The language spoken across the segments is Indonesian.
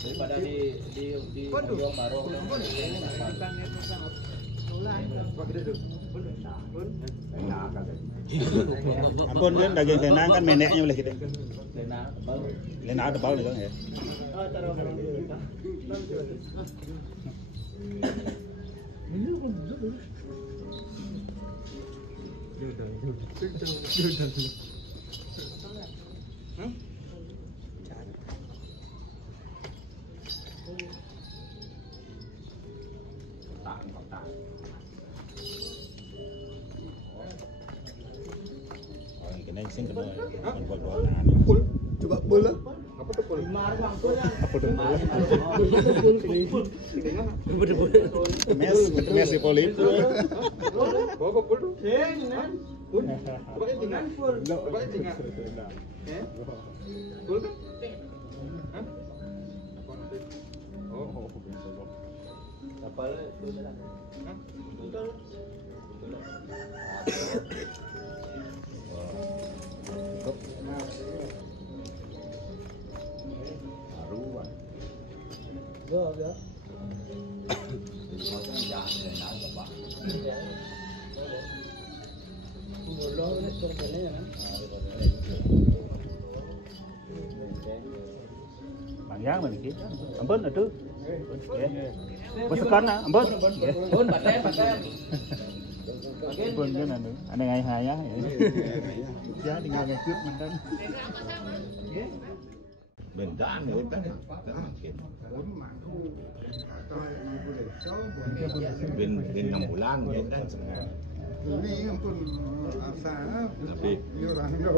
daripada di Ujung Baru. Ampun kan daging lenang kan meneknya boleh kita. Lenang tebal. Lenang tebal nih kan ya. Kena sing kena Coba bola. apa tuh pul? Mes si polip. Bawa pul tuh. Pul. Pakai tinggal. Pakai tinggal. Pul kan? Hah? Oh, Apa itu dah? Hah? Banyak mana kita? Ampun itu. Masukkan na, ampun. Pun paten. Ampun kan anu. Ane ngai haya. Ya tinggal ngikut mantan. Bendaan ya kan. Ben 6 bulan ya kan. Ini pun asal. Tapi Orang dah.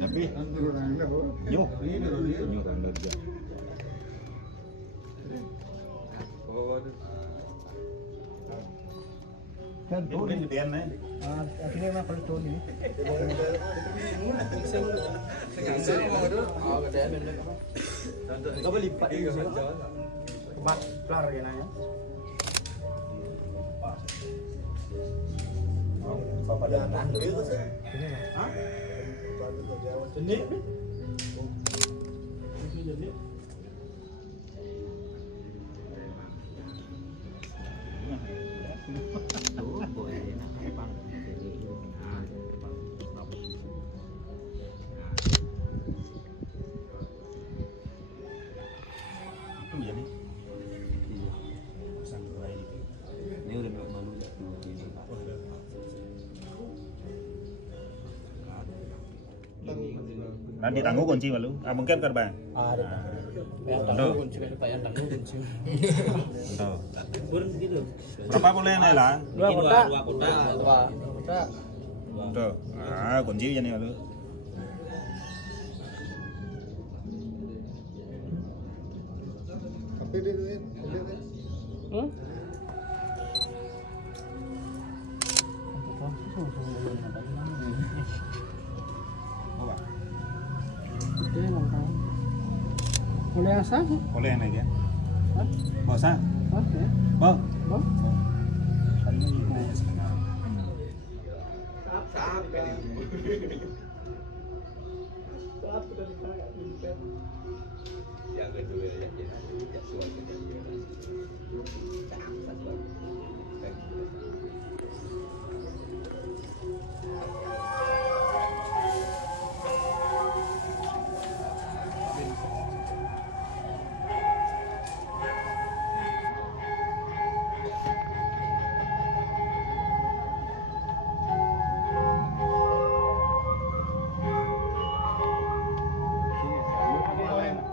tapi Orang dah. nyuh kan dia. Kan tuh ini gedean nih. Akhirnya mah kalau tuh ni. Kau lipat ini sih. Kebat kelar ya nanya. Bapak datang dulu tu sih. Hah? Jenis. Nanti tangguh kunci malu. Ah mungkin kan bang. Ada. Yang tangguh kunci Pak, yang tangguh kunci. Tuh. Pun gitu. Berapa boleh nih lah? Dua kotak. Tuh. Ah kunci aja nih malu. Tapi dia duit. Boleh asal? Boleh nih dia. Bos ah? Oke. Bos. Bos.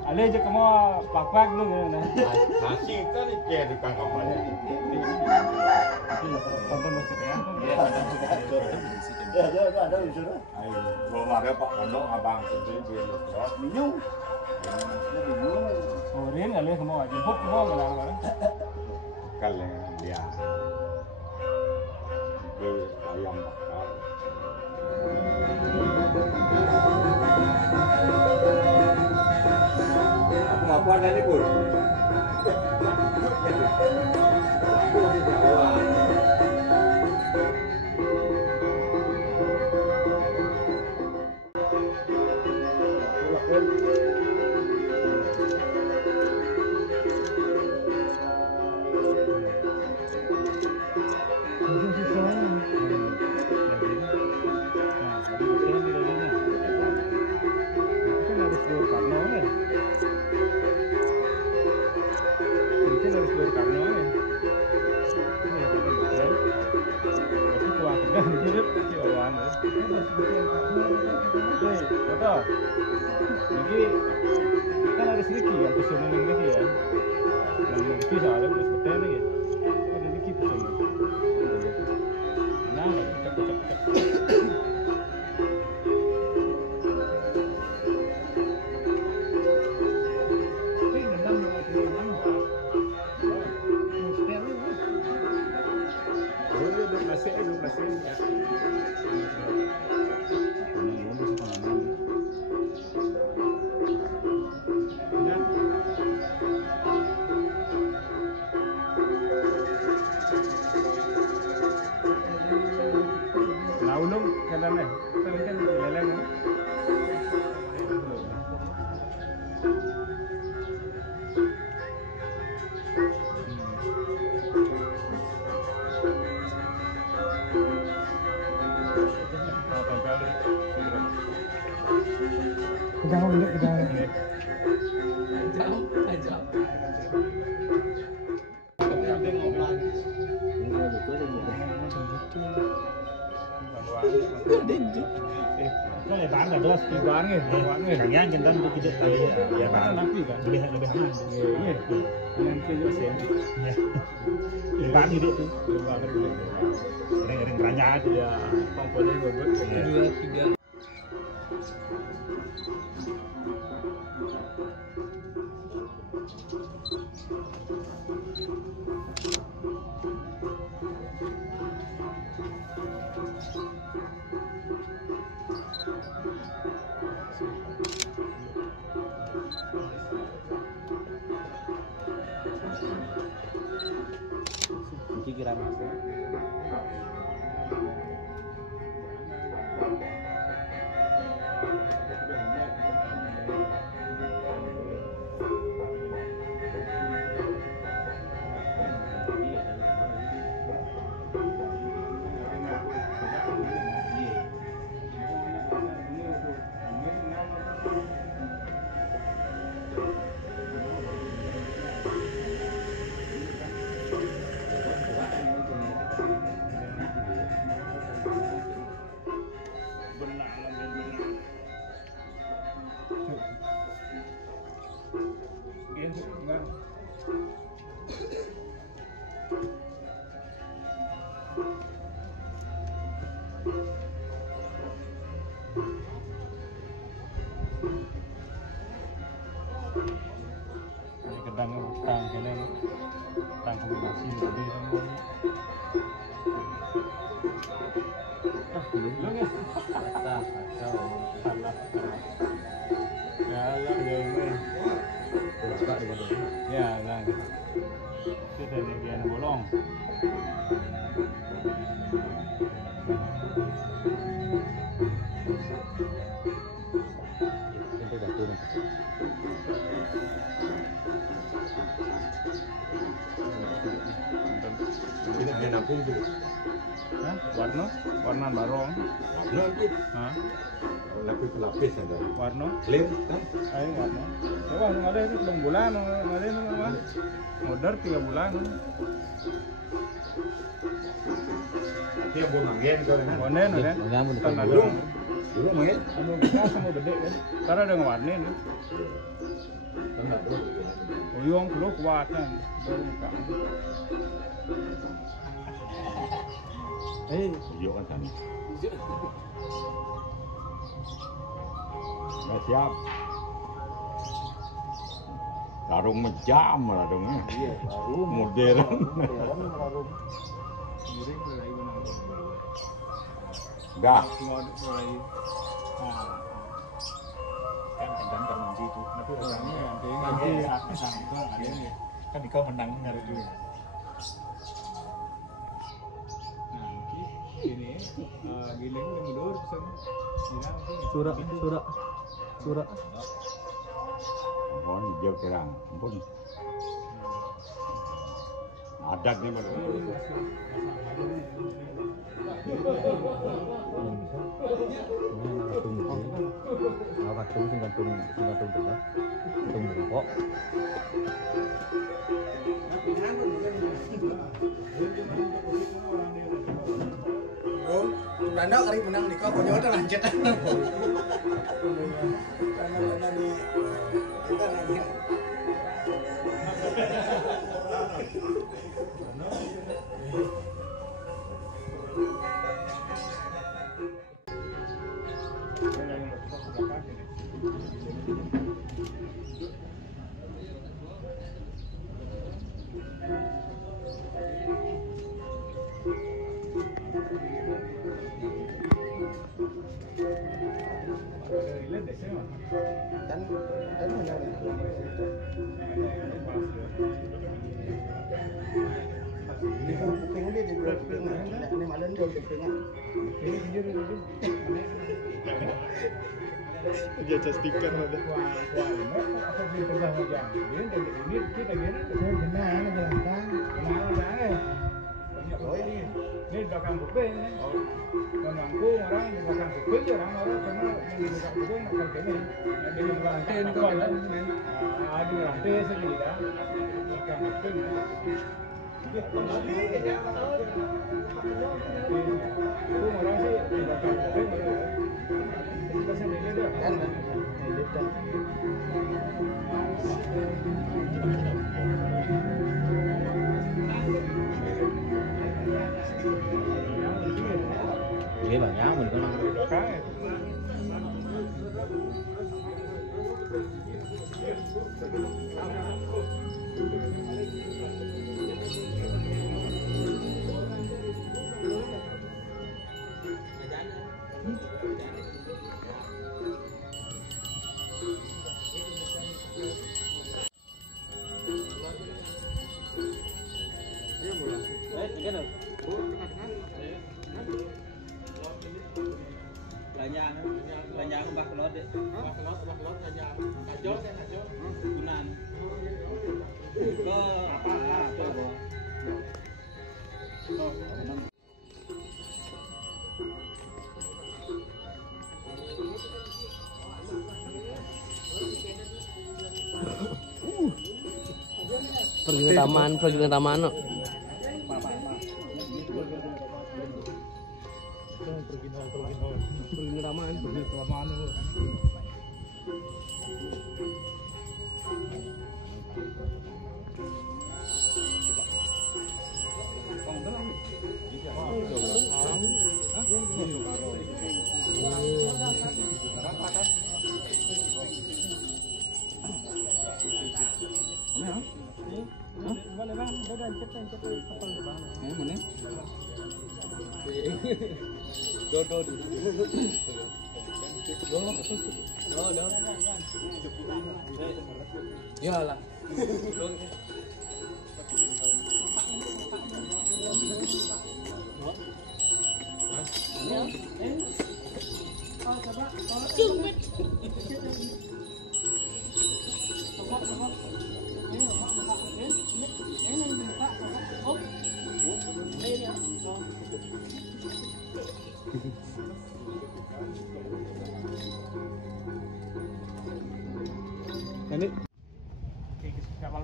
Ale je kamu pak lu kan? Masih kan dia di kampanye. Tonton musik ya. Ya, ada di sana. Belum ada Pak Pondok abang sendiri dia. Minum. Oh, Rin ale kamu jemput kamu kan kan? Kalian dia. Ayam bakar. Aku mau kuat dari pun. Betul. Jadi kan ada sedikit yang pesan ini lagi ya. Yang sedikit soalnya terus betul lagi. Ada sedikit pesan. Nah, cek. Ulung kadang kan leleng. Kejauh dulu, kejauh. Jauh aja. Có lẽ bán là đó, bán nghe, thằng nhang trên dân tôi kia đấy, ya bán lắm gì cả, lebih aman, yang kia sen, bán như vậy, ada banyak tuh ya, komponnya bagus, 2, 3. Kira masuk. Tang cái này, tang không có xin ở đây thôi. Đúng không? Kata, Salah. Kalau dia ini, ya kan, kita ni dia bolong. Ini enak itu. Hah? Warna barong. Lagi. Hah? Lapis ada. Warna? Clear kan? Ayo warna. Coba ada itu belum bulan, ada itu mah. Modar 3 bulan. Dia buat mangen kau kan? Monen kan? Kan ada. Dulu mangen. Anu kita sama gede kan. Karena ada ngewarna itu. Uyung dulu kuat kan. Baru buka. Yuk kan sana. Nggak siap. Larung menjam larungnya. Iya, larung. Modern. Larung. Miring mulai benar. Dah. Mulai. Kan kadang termanji itu. Tapi orangnya nanti ada kan dikau menang ngaruh juga. Ini giling yang mundur pesan surat Mohon hijau kerang, ampun. Adatnya pada bro Belanda kali menang di kau Jawa udah lanjut karena di kita nanya dan menang di kuping dia di kuping ini malah dia kupingnya Dia cas speaker ada. oh ini Ini belakang kuping nih. Menangku orang di belakang kuping orang karena yang di belakang kuping nak kerja ni. Ada yang rantai ni kau ada. Ada rantai sendiri dah. Belakang kuping. Itu orang sih di belakang kuping. Kita sendiri dah. kan Iya banyak mình có Belakang. là nhà con bạc lót đấy bạc lót là nhà cả chốt kunan có tôi có pergi ke taman no. Pergi ke taman Iyalah. Ini Kapal.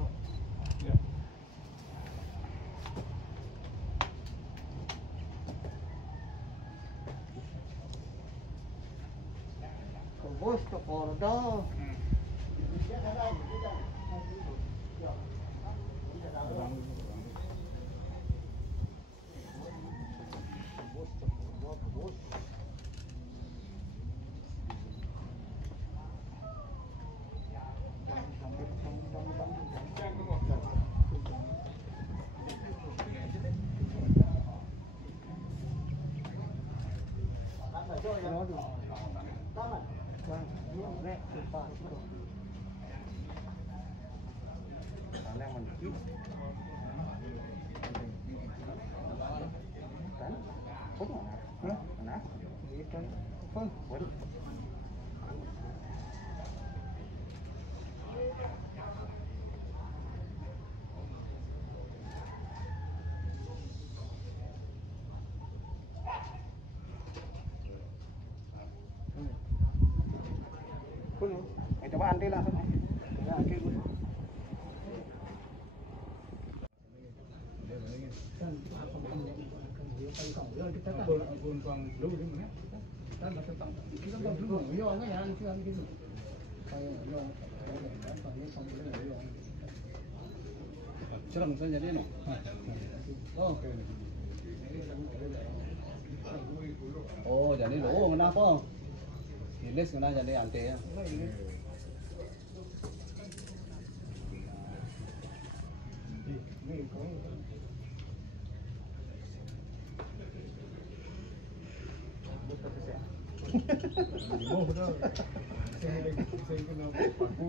Ya. bos ke Porto coba anti lah pun tuang dulu di mana? Dan tentang kita kan dulu yo kan yang siang gitu. Kayak yo kan tanya sampai yo. Cerang saja dia no. Oke. Oh, jadi lo kenapa? Hilis kena jadi ante ya. Oh, betul. Saya kena paku.